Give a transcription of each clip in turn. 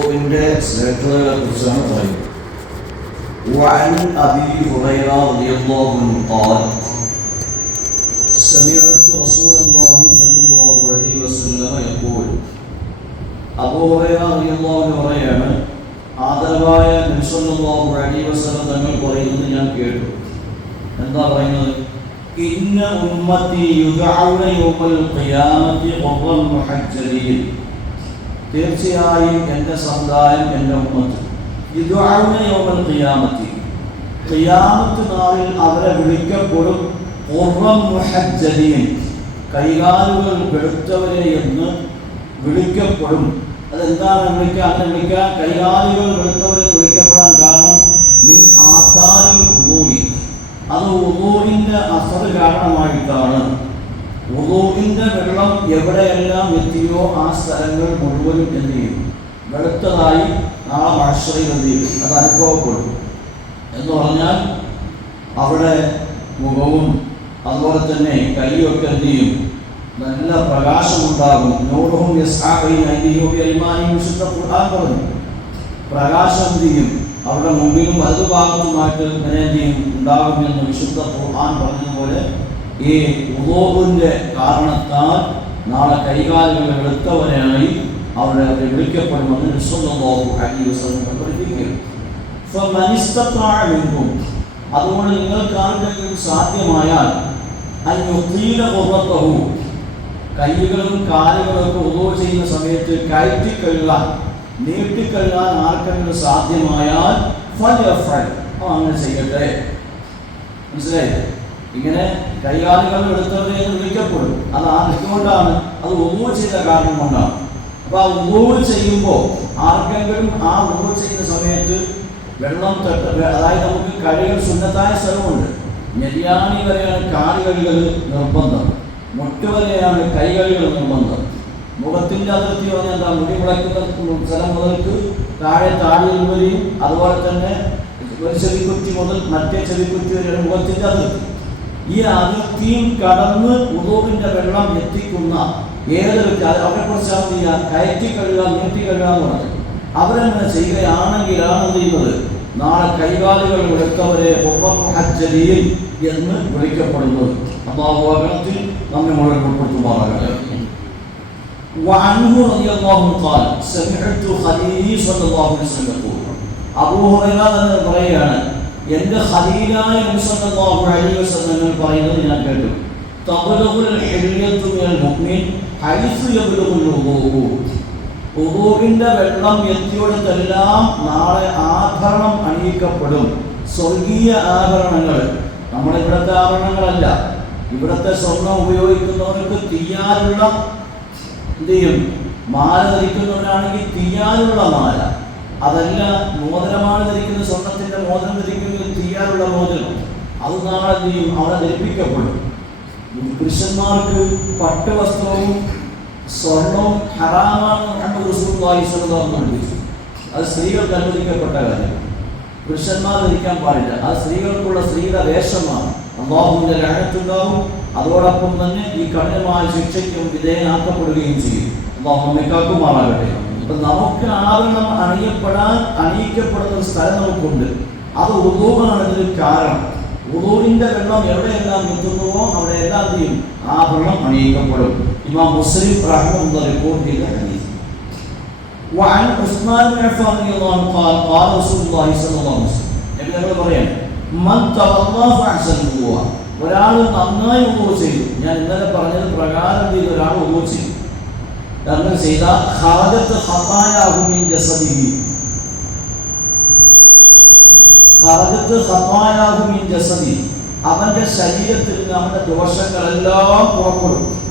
ുവിന്റെ ശ്രേഷ്ഠതകളെ കുറിച്ചാണ് പറയുന്നത് وعن أبي هريرة رضي الله عنه قال سمعت رسول الله صلى الله عليه وسلم يقول അബൂ ഹുറൈറ റളിയല്ലാഹു അൻഹു പറയാണ് ആദരവായ നബി സല്ലല്ലാഹു അലൈഹി വസല്ലം തങ്ങൾ പറയുന്നത് ഞാൻ കേട്ടു എന്താ പറയുന്നത് ഇന്ന ഉമ്മത്തി യുദഊന യൗമൽ ഖിയാമത്തി ഖുർറൻ മുഹജ്ജലീൻ തീർച്ചയായും എന്റെ സമുദായം എന്റെ ഉമ്മത്ത്. യുദഊന യൗമൽ ഖിയാമത്തി. ഖിയാമത്ത് നാളിൽ അവരെ വിളിക്കപ്പെടും മുഹജ്ജലീൻ. കൈകാലുകൾ വെളുത്തവരെ എന്ന് വിളിക്കപ്പെടും. അതെന്താണ് വിളിക്കുക അങ്ങനെ വിളിക്കുക കൈകാലുകൾ വെളുത്തവരെ വിളിക്കപ്പെടാൻ കാരണം മിൻ ആത്താരിൽ ഉദൂരി. അത് ഉദൂറിന്റെ അസർ കാരണമായിട്ടാണ്. ഉദൂറിന്റെ വെള്ളം എവിടെയെല്ലാം എത്തിയോ ആ സ്ഥലങ്ങൾ മുഴുവനും എന്ത് ചെയ്യും? വെളുത്തതായി ആ മഴശ്രയിൽ എന്ത് ചെയ്യും? അത് അനുഭവപ്പെടും. എന്ന് പറഞ്ഞാൽ അവിടെ മുഖവും അതുപോലെ തന്നെ കൈയൊക്കെ എന്ത് ചെയ്യും? നല്ല പ്രകാശമുണ്ടാകും. അയ്മാനിയും വിശുദ്ധ ഖുർആൻ പറഞ്ഞു. പ്രകാശം എന്ത് ചെയ്യും? അവരുടെ മുമ്പിലും വലതുഭാഗത്തുമായിട്ട് ഇങ്ങനെ എന്ത് ചെയ്യും? ഉണ്ടാകുമെന്ന് വിശുദ്ധ ഖുർആൻ പറഞ്ഞതുപോലെ ഈ ഉദോവിന്റെ കാരണത്താൽ നാളെ കൈകാലുകൾ വെളുത്തവനായി അവരുടെ അവരെ വിളിക്കപ്പെടുമെന്ന് നിസ്വന്തമാവും കഴിഞ്ഞ ദിവസം പഠിപ്പിക്കുകയാണ്. മനിസ്തപ്രായമെങ്കും അതുകൊണ്ട് നിങ്ങൾക്ക് ആർക്കെങ്കിലും സാധ്യമായാൽ അയ്യൊത്തീരപൂർവത്വവും കൈകളും കാലുകളൊക്കെ ഉദോ ചെയ്യുന്ന സമയത്ത് കയറ്റിക്കഴുകാൻ നീട്ടിക്കഴുകാൻ ആർക്കെങ്കിലും സാധ്യമായാൽ ഫൽ അങ്ങനെ ചെയ്യട്ടെ. മനസ്സിലായില്ലേ? ഇങ്ങനെ കൈകാലുകൾ എന്ന് വിളിക്കപ്പെടും. അത് ആർക്കുകൊണ്ടാണ് അത് ഒന്നു ചെയ്ത കാരണം കൊണ്ടാണ്. അപ്പൊ ആ ഉദോ ചെയ്യുമ്പോൾ ആർക്കെങ്കിലും ആ ഉദോ ചെയ്യുന്ന സമയത്ത് വെള്ളം തട്ട അതായത് നമുക്ക് കഴികൾ സുന്നത്തായ സ്ഥലമുണ്ട്. ഞെരിയാണി വരെയാണ് കാലുകഴികൾ നിർബന്ധം. മുട്ട് വരെയാണ് കൈകഴികൾ നിർബന്ധം. മുഖത്തിന്റെ അതിർത്തി പറഞ്ഞാൽ എന്താ? മുടി മുളയ്ക്കുന്ന സ്ഥലം മുതൽക്ക് താഴെ താടിയിൽ വരെയും അതുപോലെ തന്നെ ഒരു ചെവിക്കുറ്റി മുതൽ മറ്റേ ചെവിക്കുറ്റി വരെയാണ് മുഖത്തിന്റെ അതിർത്തി. ഈ അതിർത്തിയും കടന്ന് ഉദോവിൻ്റെ വെള്ളം എത്തിക്കുന്ന ഏതൊരു വ്യക്തി അത് അവരെ കുറിച്ചാണ് ചെയ്യുക കയറ്റി കഴുകുക നീട്ടി കഴുകുക എന്ന് പറഞ്ഞത് അവരങ്ങനെ ചെയ്യുകയാണെങ്കിലാണ് എന്ത് ചെയ്യുന്നത് നാളെ കൈകാലുകൾ എടുത്തവരെ മുഹജ്ജലിയിൽ എന്ന് വിളിക്കപ്പെടുന്നത് അള്ളാഹു അകലത്തിൽ നമ്മെ മുഴുവൻ ഉൾപ്പെടുത്തുമാറാകട്ടെ وعنه رضي الله عنه قال سمعت خليلي صلى الله عليه وسلم يقول അബൂ ഹുറൈറ തന്നെ പറയുകയാണ് എൻ്റെ ഖലീലായ ഹലീലായ സല്ലല്ലാഹു അലൈഹി വസല്ലം പറയുന്നത് ഞാൻ കേട്ടു. തബ്ലഗുൽ ഹില്യത്തു മിനൽ മുഅ്മിൻ ഹൈസു യബ്ലഗുൽ വുദൂ വെള്ളം എത്തിയോടത്തെല്ലാം നാളെ ആഭരണം അണിയിക്കപ്പെടും. സ്വർഗീയ ആഭരണങ്ങൾ. നമ്മുടെ ഇവിടുത്തെ ആഭരണങ്ങളല്ല. ഇവിടുത്തെ സ്വർണം ഉപയോഗിക്കുന്നവർക്ക് തീയാനുള്ള എന്ത് ചെയ്യും? മാല ധരിക്കുന്നവരാണെങ്കിൽ തീയാനുള്ള മാല. അതല്ല മോതിരമാണ് ധരിക്കുന്ന സ്വർണത്തിന്റെ മോതിരം ധരിക്കുന്നത് മോചനം. അത് നാളെ ചെയ്യും അവിടെ ധരിപ്പിക്കപ്പെടും. പുരുഷന്മാർക്ക് പട്ടുവസ്ത്രവും സ്വർണവും ഹറാമാണ് മുഹമ്മദ് അലൈഹി പഠിപ്പിച്ചു അത് സ്ത്രീകൾക്ക് അനുവദിക്കപ്പെട്ട കാര്യം. പുരുഷന്മാർ ധരിക്കാൻ പാടില്ല. അത് സ്ത്രീകൾക്കുള്ള സ്ത്രീയുടെ വേഷമാണ്. അള്ളാഹുവിന്റെ ലഹനത്തുണ്ടാവും അതോടൊപ്പം തന്നെ ഈ കഠിനമായ ശിക്ഷയ്ക്കും വിധേയനാക്കപ്പെടുകയും ചെയ്യും. അള്ളാഹു നമ്മക്കാക്കുമാറാകട്ടെ അപ്പൊ നമുക്ക് ആവരണം അണിയപ്പെടാൻ അണിയിക്കപ്പെടുന്ന ഒരു സ്ഥലം നമുക്കുണ്ട്. അത് ഉദൂവാണ് ഇതിന് കാരണം ഉദൂവിന്റെ വെള്ളം എവിടെയെല്ലാം എത്തുന്നുവോ അവിടെ എല്ലാം ചെയ്യും ആ വെള്ളം അണിയിക്കപ്പെടും ഇമാം മുസ്ലിം റഹ്മുള്ള റിപ്പോർട്ട് ചെയ്ത ഹദീസ് وعن عثمان بن عفان رضي الله عنه قال قال رسول الله صلى الله عليه وسلم നബി തങ്ങൾ പറയാണ് മൻ തവല്ലാ ഫഅഹ്സന വുദൂഅ ഒരാൾ നന്നായി വുദൂ ചെയ്തു ഞാൻ ഇന്നലെ പറഞ്ഞത് പ്രകാരം ചെയ്ത് ഒരാൾ വുദൂ ചെയ്തു അങ്ങനെ ചെയ്ത ഖറജത്ത് ഖതായാഹു മിൻ ജസദിഹി ജസദിഹി അവന്റെ ശരീരത്തിൽ നിന്ന് അവന്റെ ദോഷങ്ങളെല്ലാം പുറപ്പെടും.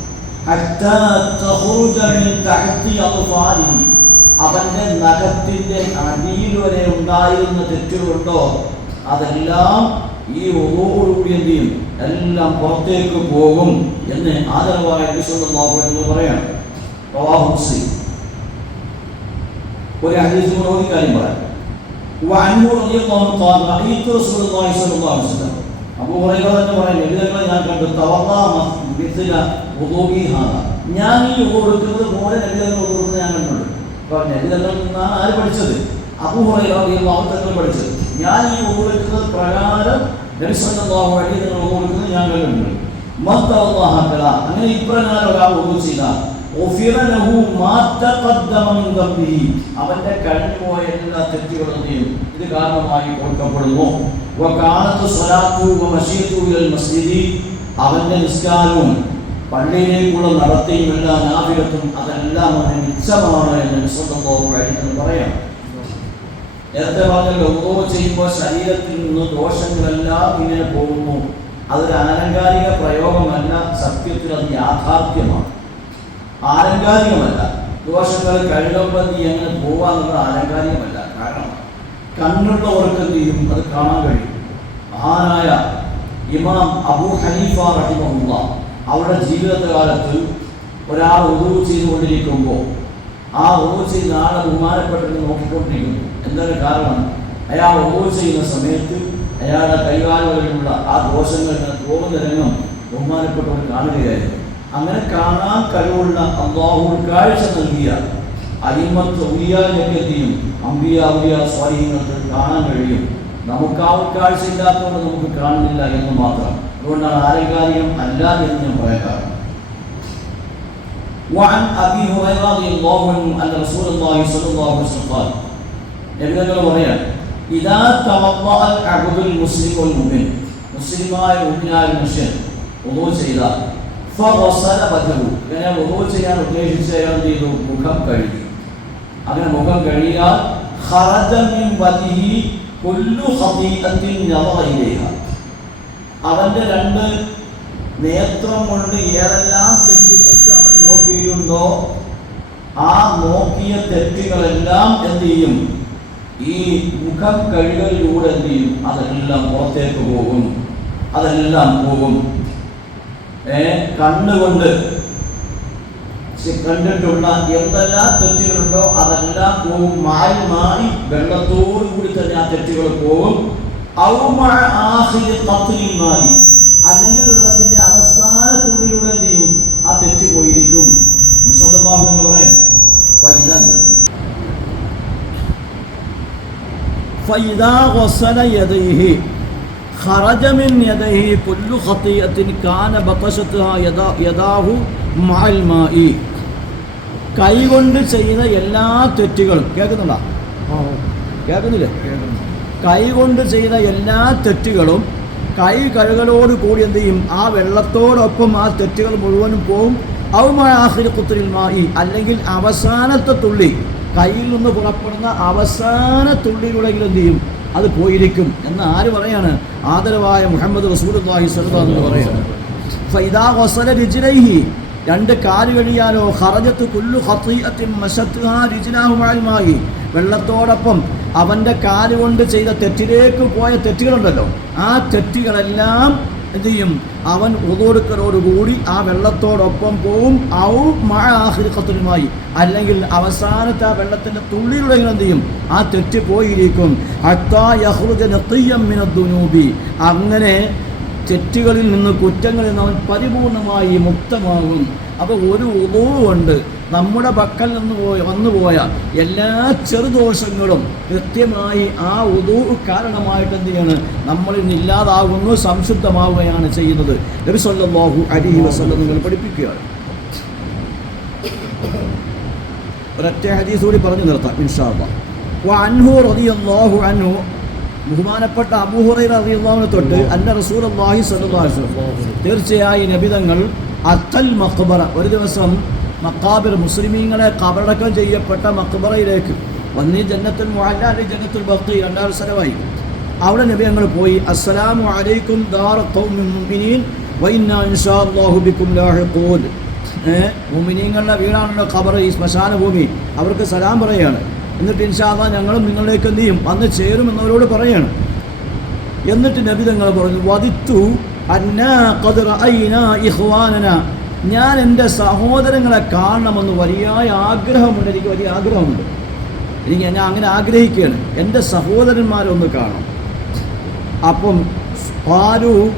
അവന്റെ നഖത്തിന്റെ അടിയിൽ വരെ ഉണ്ടായിരുന്ന തെറ്റുകളുണ്ടോ? അതെല്ലാം ഈ ചെയ്യും? എല്ലാം പുറത്തേക്ക് പോകും എന്ന് ആദരവായ റവാഹു ഒരു അഞ്ചു കാര്യം പറയാം. وعنه رضي الله عنه قال رأيت رسول الله صلى الله عليه وسلم അബൂ ഹുറൈറ തന്നെ പറയുന്നു നബിതങ്ങളെ ഞാൻ കണ്ടു തവല്ലാ മിസ്ല വുദൂഇ ഹാദാ ഞാൻ ഈ വുദൂ എടുക്കുന്നത് പോലെ നബിതങ്ങൾ വുദൂ എടുക്കുന്നത് ഞാൻ കണ്ടിട്ടുണ്ട് അപ്പൊ നബിതങ്ങളിൽ നിന്നാണ് ആര് പഠിച്ചത് അബൂഹുറൈറിയാഹു തങ്ങൾ പഠിച്ചത് ഞാൻ ഈ ഓർക്കുന്നത് പ്രകാരം നബിസ്വല്ലാഹു അലി നിങ്ങൾ ഓർക്കുന്നത് ഞാൻ കണ്ടിട്ടുണ്ട് മത്തല്ലാഹക്കല അങ്ങനെ ഇപ്രകാരം ഒരാൾ ഒന്നു ചെയ്താൽ അവന്റെ കഴിഞ്ഞുപോയ എല്ലാ ഇത് കാരണമായി കൊടുക്കപ്പെടുന്നു. അവന്റെ നിസ്കാരവും പള്ളിയിലേക്കുള്ള നടത്തിയും എല്ലാ നാവികത്തും അതെല്ലാം അവന് മിച്ചമാണ് എന്ന് വിശ്വസത്തോടെ പറയാം. നേരത്തെ പറഞ്ഞല്ലോ ഓരോ ചെയ്യുമ്പോൾ ശരീരത്തിൽ നിന്ന് ദോഷങ്ങളെല്ലാം ഇങ്ങനെ പോകുന്നു. അതൊരു ആലങ്കാരിക പ്രയോഗമല്ല സത്യത്തിൽ അത് യാഥാർത്ഥ്യമാണ്. ആലങ്കാരികമല്ല. ദോഷങ്ങൾ കഴുകുമ്പോൾ നീ എങ്ങനെ പോവാന്നുള്ളത് ആലങ്കാരികമല്ല. കാരണം കണ്ണുള്ളവർക്ക് എന്ത് ചെയ്യും അത് കാണാൻ കഴിയും. മഹാനായ ഇമാം അബൂ ഹനീഫ റഹിമുള്ള അവരുടെ ജീവിതകാലത്ത് ഒരാൾ ഉദു ചെയ്തുകൊണ്ടിരിക്കുമ്പോൾ ആ ഉദു ചെയ്യുന്ന ആളെ ബഹുമാനപ്പെട്ടത് നോക്കിക്കൊണ്ടിരിക്കുന്നു. എന്തൊരു കാരണം? അയാൾ ഉദു ചെയ്യുന്ന സമയത്ത് അയാളുടെ കൈകാലുകളിലുള്ള ആ ദോഷങ്ങൾ തോന്നുന്ന രംഗം ബഹുമാനപ്പെട്ടവർ കാണുകയായിരുന്നു. അങ്ങനെ കാണാൻ കഴിവുള്ള അള്ളാഹു കാഴ്ച നൽകിയ അരിമത്ത് ഉയ്യാലൊക്കെയും അമ്പിയ ഉയ്യ സ്വാധീനത്തിൽ കാണാൻ കഴിയും നമുക്ക് ആ ഉൾക്കാഴ്ച ഇല്ലാത്തതുകൊണ്ട് നമുക്ക് കാണുന്നില്ല എന്ന് മാത്രം അതുകൊണ്ടാണ് ആലങ്കാരികം അല്ല എന്ന് ഞാൻ പറയാൻ കാരണം وعن ابي هريره رضي الله عنه ان رسول الله صلى الله عليه وسلم قال നബി തങ്ങൾ പറയാൻ ഇദാ തവദ്ദഅ അബ്ദുൽ മുസ്ലിം വൽ മുഅ്മിൻ മുസ്ലിമായ മുഅ്മിനായ മനുഷ്യൻ വുദൂ ചെയ്താൽ ഫഗസല വജഹു ഇങ്ങനെ വുദൂ ചെയ്യാൻ ഉദ്ദേശിച്ച അയാൾ എന്ത് ചെയ്തു? മുഖം കഴുകി. അങ്ങനെ മുഖം കഴുകിയാൽ അവന്റെ രണ്ട് നേത്രം കൊണ്ട് ഏതെല്ലാം തെറ്റിലേക്ക് അവൻ നോക്കിയിട്ടുണ്ടോ ആ നോക്കിയ തെറ്റുകളെല്ലാം എന്ത് ചെയ്യും? ഈ മുഖം കഴുകലിലൂടെ എന്ത് ചെയ്യും? അതെല്ലാം പുറത്തേക്ക് പോകും. അതെല്ലാം പോകും. കണ്ണുകൊണ്ട് ചി- കണ്ടിട്ടുള്ള എന്തെല്ലാം തെറ്റുകളുണ്ടോ അതെല്ലാം പോകും മായി മാറി വെള്ളത്തോടു കൂടി തന്നെ ആ തെറ്റുകൾ പോകും ഔമഅ ആഖിരി ഖത്ലിൽ മാറി അല്ലെങ്കിൽ വെള്ളത്തിന്റെ അവസാന തുള്ളിലൂടെ എന്ത് ചെയ്യും ആ തെറ്റ് പോയിരിക്കും സ്വന്തമാകും എന്ന് പറയാം വൈദ്യുതി فإذا غسل يديه ഖറജമിൻ യദഹി കൊല്ലു ഖത്തിയത്തിൻ കാന ബത്തശത്ത് യദാഹു മഅൽ മായി കൈകൊണ്ട് ചെയ്ത എല്ലാ തെറ്റുകളും കേൾക്കുന്നുണ്ടോ? കേൾക്കുന്നില്ലേ? കൈകൊണ്ട് ചെയ്ത എല്ലാ തെറ്റുകളും കൈ കഴുകലോട് കൂടി എന്ത് ചെയ്യും? ആ വെള്ളത്തോടൊപ്പം ആ തെറ്റുകൾ മുഴുവനും പോവും. അവമായ ആഹ്രി കുത്തിരിൽ മായി അല്ലെങ്കിൽ അവസാനത്തെ തുള്ളി കയ്യിൽ നിന്ന് പുറപ്പെടുന്ന അവസാന തുള്ളിയിലൂടെ എന്ത് ചെയ്യും? അത് പോയിരിക്കും എന്ന് ആര് പറയാണ്? ആദരവായ മുഹമ്മദ് റസൂലുള്ളാഹി സ്വല്ലല്ലാഹു എന്ന് പറയുന്നത് വസല രണ്ട് കാൽ കഴിയാലോ ഹറജത്ത് കുല്ലു ഹത്തിമായി വെള്ളത്തോടൊപ്പം അവന്റെ കാൽ കൊണ്ട് ചെയ്ത തെറ്റിലേക്ക് പോയ തെറ്റുകളുണ്ടല്ലോ. ആ തെറ്റുകളെല്ലാം എന്ത് ചെയ്യും അവൻ ഉതോടുക്കലോടുകൂടി ആ വെള്ളത്തോടൊപ്പം പോവും. ഔ മഴ ആഹ്രിക്കത്തിനുമായി അല്ലെങ്കിൽ അവസാനത്തെ ആ വെള്ളത്തിന്റെ തുള്ളിയുടെ എന്ത് ചെയ്യും? ആ തെറ്റ് പോയിരിക്കും. അങ്ങനെ തെറ്റുകളിൽ നിന്ന് കുറ്റങ്ങളിൽ നിന്ന് അവൻ പരിപൂർണമായി മുക്തമാകും. അപ്പോൾ ഒരു ഉദവുകൊണ്ട് നമ്മുടെ പക്കൽ നിന്ന് പോയ വന്നുപോയ എല്ലാ ചെറുദോഷങ്ങളും കൃത്യമായി ആ ഉദു കാരണമായിട്ട് എന്ത് ചെയ്യാണ്? നമ്മളിൽ നിന്ന് ഇല്ലാതാകുന്നു സംശുദ്ധമാവുകയാണ് ചെയ്യുന്നത്. നബി സല്ലല്ലാഹു അലൈഹി വസല്ലം നിങ്ങൾ പഠിപ്പിക്കുകയാണ്. ഒരൊറ്റ ഹദീസ് കൂടി പറഞ്ഞു നിർത്താം ഇൻഷാ അൻഹു റതിയല്ലാഹു അൻഹു ബഹുമാനപ്പെട്ട അബൂഹുറൈറ റളിയല്ലാഹു തൊട്ട് അന്ന റസൂലുള്ളാഹി അള്ളാഹി വസല്ലം തീർച്ചയായും നബിതങ്ങൾ അത്തൽ മഖബറ ഒരു ദിവസം മക്കാബിർ മുസ്ലിമീങ്ങളെ കബറടക്കം ചെയ്യപ്പെട്ട മക്ബറയിലേക്ക് വന്നി ജന്നത്തുൽ മുഹല്ലാലി ജന്നത്തുൽ ഭക്തി രണ്ടാം സ്ഥലമായി അവിടെ നബി ഞങ്ങൾ പോയി അസ്സലാമു അലൈക്കും ബിക്കും മുഅ്മിനീങ്ങളുടെ വീടാണല്ലോ ഖബർ ഈ ശ്മശാന ഭൂമി. അവർക്ക് സലാം പറയാണ്. എന്നിട്ട് ഇൻഷാദ അല്ലാ ഞങ്ങളും നിങ്ങളിലേക്ക് എന്ത് ചെയ്യും? ചേരും ചേരുമെന്നവരോട് പറയാണ്. എന്നിട്ട് നബി തങ്ങൾ പറഞ്ഞു വധിത്തു അന്ന ഞാൻ എന്റെ സഹോദരങ്ങളെ കാണണമെന്ന് വലിയ ആഗ്രഹമുണ്ട് എനിക്ക് വലിയ ആഗ്രഹമുണ്ട്. എനിക്ക് ഞാൻ അങ്ങനെ ആഗ്രഹിക്കുകയാണ്. എന്റെ സഹോദരന്മാരെ ഒന്ന് കാണണം. അപ്പം പാരു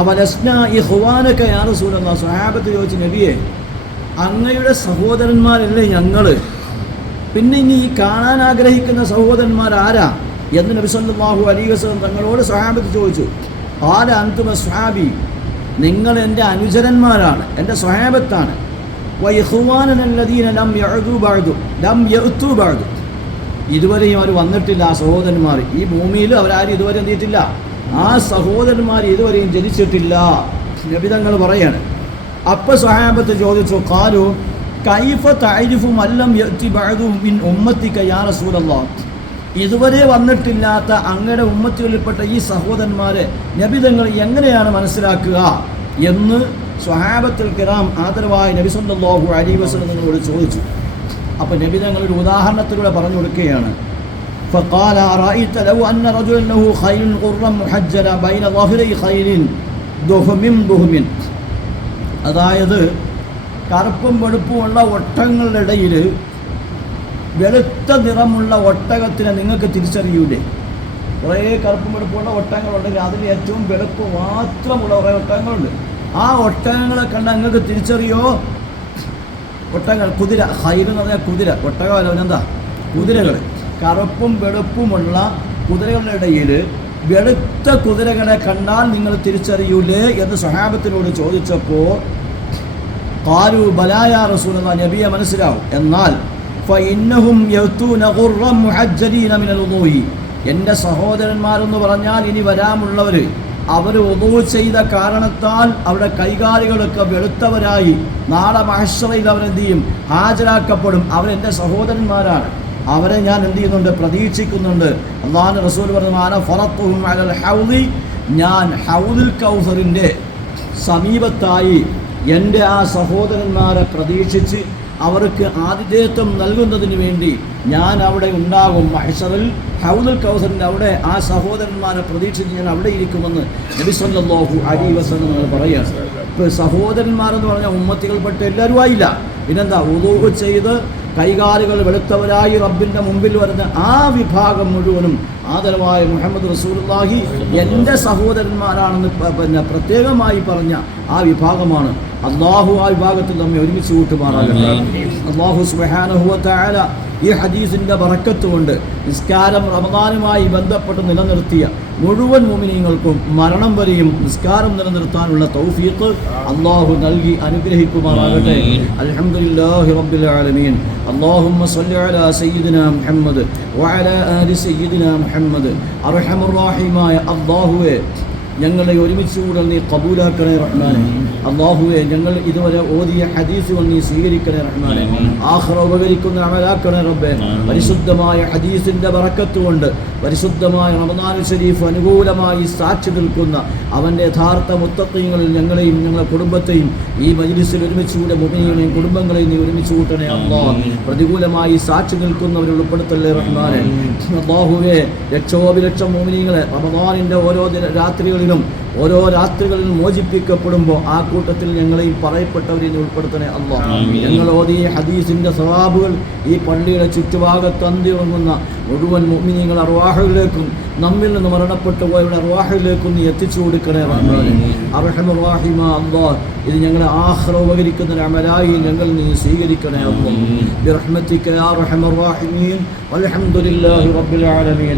അവലസ്ന ഹുവാനൊക്കെ യാ സൂര്യ സ്വഹാബത്ത് ചോദിച്ച് നബിയെ അങ്ങയുടെ സഹോദരന്മാരല്ലേ ഞങ്ങൾ പിന്നെ ഇനി ഈ കാണാൻ ആഗ്രഹിക്കുന്ന സഹോദരന്മാർ ആരാ? എന്ന് നബി സല്ലല്ലാഹു അലൈഹി വസല്ലം തങ്ങളോട് സഹാബത്ത് ചോദിച്ചു ആരാ അന്തുമ സ്വഹാബി? നിങ്ങൾ എന്റെ അനുചരന്മാരാണ് എന്റെ സ്വഹാബത്താണ്. ഇതുവരെയും അവർ വന്നിട്ടില്ല ആ സഹോദരന്മാർ. ഈ ഭൂമിയിൽ അവരാരും ഇതുവരെ എന്തിയിട്ടില്ല ആ സഹോദരന്മാർ ഇതുവരെയും ജനിച്ചിട്ടില്ല. നബിതങ്ങൾ പറയാണ്. അപ്പൊ സഹാബത്ത് ചോദിച്ചു കാലു കൈഫ തൈരിഫു അല്ലം യഅതി ബഅദു മിൻ ഉമ്മത്തിക യാ റസൂലല്ലാഹ് ഇതുവരെ വന്നിട്ടില്ലാത്ത അങ്ങയുടെ ഉമ്മത്തിൽപ്പെട്ട ഈ സഹോദരന്മാരെ നബിതങ്ങൾ എങ്ങനെയാണ് മനസ്സിലാക്കുക എന്ന് സ്വഹാബത്തുൽ കിറാം ആദരവായ നബി സല്ലല്ലാഹു അലൈഹി വസല്ലം നിങ്ങളോട് ചോദിച്ചു അപ്പോൾ നബി തങ്ങൾ ഒരു ഉദാഹരണത്തിലൂടെ പറഞ്ഞു കൊടുക്കുകയാണ് فقال أرأيت لو أن رجلا له خيل غرا محجلا بين ظهري خيل دهم دهم അതായത് കറുപ്പും വെളുപ്പുമുള്ള ഒട്ടകങ്ങളുടെ ഇടയിൽ വെളുത്ത നിറമുള്ള ഒട്ടകത്തിനെ നിങ്ങൾക്ക് തിരിച്ചറിയൂലേ? കുറേ കറുപ്പും വെളുപ്പുള്ള ഒട്ടകങ്ങളുണ്ടെങ്കിൽ അതിൽ ഏറ്റവും വെളുപ്പ് മാത്രമുള്ള കുറേ ഒട്ടകങ്ങളുണ്ട്. ആ ഒട്ടകങ്ങളെ കണ്ട നിങ്ങൾക്ക് തിരിച്ചറിയോ? ഒട്ടകങ്ങൾ കുതിര ഹൈബ് എന്ന് പറഞ്ഞാൽ കുതിര. ഒട്ടകമല്ല എന്താ കുതിരകൾ കറുപ്പും വെളുപ്പുമുള്ള കുതിരകളുടെ ഇടയിൽ വെളുത്ത കുതിരകളെ കണ്ടാൽ നിങ്ങൾ തിരിച്ചറിയൂലേ എന്ന് സഹാബത്തിനോട് ചോദിച്ചപ്പോൾ കാരു ബലായ എന്ന നബിയെ മനസ്സിലാവും. എന്നാൽ ഫഇന്നഹും യഅ്തൂന ഖുർറൻ മുഹജ്ജലീന മിനൽ വുദൂഇ എന്റെ സഹോദരന്മാരെന്ന് പറഞ്ഞാൽ ഇനി വരാമുള്ളവർ അവർ ഉദൂ ചെയ്ത കാരണത്താൽ അവരുടെ കൈകാലുകളൊക്കെ വെളുത്തവരായി നാളെ മഹശ്രയിൽ അവരെന്ത് ചെയ്യും ഹാജരാക്കപ്പെടും അവരെന്റെ സഹോദരന്മാരാണ്. അവരെ ഞാൻ എന്ത് ചെയ്യുന്നുണ്ട്? പ്രതീക്ഷിക്കുന്നുണ്ട്. അള്ളാഹു റസൂൽ പറഞ്ഞു ഞാൻ ഹൗദിൽ കൗസറിന്റെ സമീപത്തായി എന്റെ ആ സഹോദരന്മാരെ പ്രതീക്ഷിച്ച് അവർക്ക് ആതിഥേയത്വം നൽകുന്നതിന് വേണ്ടി ഞാൻ അവിടെ ഉണ്ടാകും. മഹസറിൽ ഹൗദുൽ കൗസറിന്റെ അവിടെ ആ സഹോദരന്മാരെ പ്രതീക്ഷിച്ച് ഞാൻ അവിടെ ഇരിക്കുമെന്ന് നബിസ്വല്ലാഹു അലൈഹി വസല്ലം നിങ്ങൾ പറയുക സഹോദരന്മാരെന്ന് പറഞ്ഞ ഉമ്മത്തികൾപ്പെട്ട് എല്ലാവരും ആയില്ല. പിന്നെന്താ? ഉദൂഹ് ചെയ്ത് കൈകാലുകൾ വെളുത്തവരായി റബ്ബിന്റെ മുമ്പിൽ വരുന്ന ആ വിഭാഗം മുഴുവനും ആദരവായ മുഹമ്മദ് റസൂലുള്ളാഹി എന്റെ സഹോദരന്മാരാണെന്ന് പിന്നെ പ്രത്യേകമായി പറഞ്ഞ ആ വിഭാഗമാണ്. അള്ളാഹു ആ വിഭാഗത്തിൽ നമ്മെ ഒരുമിച്ച് കൂട്ടുമാറാകട്ടെ. അള്ളാഹു ഈ ഹദീസിന്റെ ബറക്കത്ത് കൊണ്ട് നിസ്കാരം റമദാനുമായി ബന്ധപ്പെട്ട് നിലനിർത്തിയ മുഴുവൻ മുമിനീങ്ങൾക്കും മരണം വരെയും നിസ്കാരം നിലനിർത്താനുള്ള തൗഫീഖ് അള്ളാഹു നൽകി അനുഗ്രഹിക്കുമാറാകട്ടെ അൽഹംദുലില്ലാഹി റബ്ബിൽ ആലമീൻ اللهم صل على سيدنا محمد وعلى آل سيدنا محمد അർഹമർ റഹീമായ അല്ലാഹുവേ ഞങ്ങളെ ഒരുമിച്ച് കൂടെ നീ കബൂലാക്കണേ റഹ്മാനെ. അള്ളാഹുവെ ഞങ്ങൾ ഇതുവരെ ഓതിയ ഹദീസുകൾ നീ സ്വീകരിക്കണേ റഹ്മാനെ. ആഹ്റ ഉപകരിക്കുന്ന അമലാക്കണേ റബ്ബെ. പരിശുദ്ധമായ ഹദീസിന്റെ വറക്കത്ത് കൊണ്ട് പരിശുദ്ധമായ റമദാൻ ഷരീഫ് അനുകൂലമായി സാക്ഷി നിൽക്കുന്ന അവന്റെ യഥാർത്ഥ മുത്തത്വങ്ങളിൽ ഞങ്ങളെയും ഞങ്ങളുടെ കുടുംബത്തെയും ഈ മജ്ലിസിൽ ഒരുമിച്ചുകൂടെ മുഖിനെയും കുടുംബങ്ങളെയും നീ ഒരുമിച്ച് കൂട്ടണേ അള്ളാഹ് പ്രതികൂലമായി സാക്ഷി നിൽക്കുന്നവരെ ഉൾപ്പെടുത്തല്ലേ റഹ്മാനെ. അള്ളാഹുവെ ലക്ഷോപിലക്ഷം മോമിനികളെ റമദാനിന്റെ ഓരോ ദിന രാത്രികളിലും ഓരോ രാത്രികളിലും മോചിപ്പിക്കപ്പെടുമ്പോൾ ആ കൂട്ടത്തിൽ ഞങ്ങളെയും പറയപ്പെട്ടവരെ നീ ഉൾപ്പെടുത്തണേ അള്ളാ ഞങ്ങൾ ഓതിയ ഹദീസിൻ്റെ സവാബുകൾ ഈ പള്ളിയുടെ ചുറ്റുഭാഗത്ത് അന്തിറങ്ങുന്ന മുഴുവൻ മോമിനികൾ അർവാഹുകളിലേക്കും നമ്മിൽ നിന്ന് മരണപ്പെട്ടു പോയവരുടെ അർവാഹുകളിലേക്കും നീ എത്തിച്ചു കൊടുക്കണേ റഹ്മാനെ അർഹമുറാഹിമ അള്ളാ ഇത് ഞങ്ങളെ ആഹ്റ ഉപകരിക്കുന്ന ഒരു അമലായി ഞങ്ങൾ നീ സ്വീകരിക്കണേ അള്ളാ برحمتك يا ارحم الراحمين والحمد لله رب العالمين